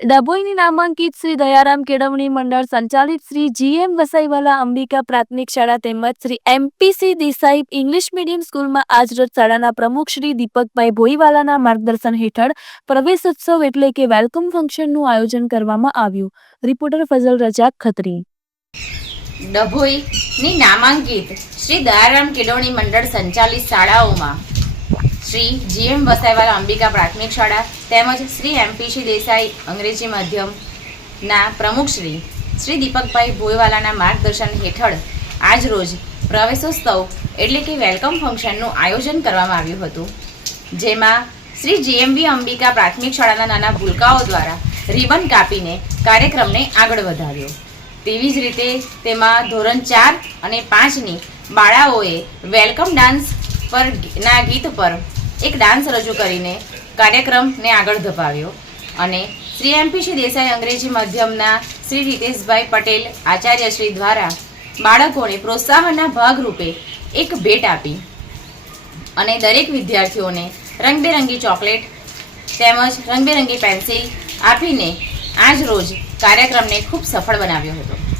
ડભોઈની નામાંકિત શ્રી દયારામ કેળવણી મંડળ સંચાલિત શ્રી જીએમ વસાઈવાલા અંબિકા પ્રાથમિક શાળા તેમજ Shri MPC Desai English medium સ્કૂલમાં આજરોજ શાળાના પ્રમુખ શ્રી દીપકભાઈ ભોઈવાલાના માર્ગદર્શન હેઠળ પ્રવેશોત્સવ એટલે કે વેલકમ ફંક્શનનું આયોજન કરવામાં આવ્યું. રિપોર્ટર ફઝલ રજાક ખત્રી. ડભોઈની નામાંકિત શ્રી દયારામ કેળવણી મંડળ સંચાલિત શાળાઓમાં શ્રી જીએમ વસાઈવાલા અંબિકા પ્રાથમિક શાળા તેમજ શ્રી એમપીસી દેસાઈ અંગ્રેજી માધ્યમના પ્રમુખ શ્રી શ્રી દીપકભાઈ ભોયવાલાના માર્ગદર્શન હેઠળ આજ રોજ પ્રવેશોત્સવ એટલે કે વેલકમ ફંક્શનનું આયોજન કરવામાં આવ્યું હતું. જેમાં શ્રી જીએમબી અંબિકા પ્રાથમિક શાળાના નાના ભૂલકાઓ દ્વારા રિબન કાપીને કાર્યક્રમને આગળ વધાર્યો. તેવી જ રીતે તેમાં ધોરણ ચાર અને પાંચની બાળાઓએ વેલકમ ડાન્સ પર ના ગીત પર એક ડાન્સ રજૂ કરીને કાર્યક્રમને આગળ ધપાવ્યો અને શ્રી એમપીસી દેસાઈ અંગ્રેજી માધ્યમના શ્રી રીતેશભાઈ પટેલ આચાર્યશ્રી દ્વારા બાળકોને પ્રોત્સાહનના ભાગરૂપે એક ભેટ આપી અને દરેક વિદ્યાર્થીઓને રંગબેરંગી ચોકલેટ તેમજ રંગબેરંગી પેન્સિલ આપીને આજ રોજ કાર્યક્રમને ખૂબ સફળ બનાવ્યો હતો.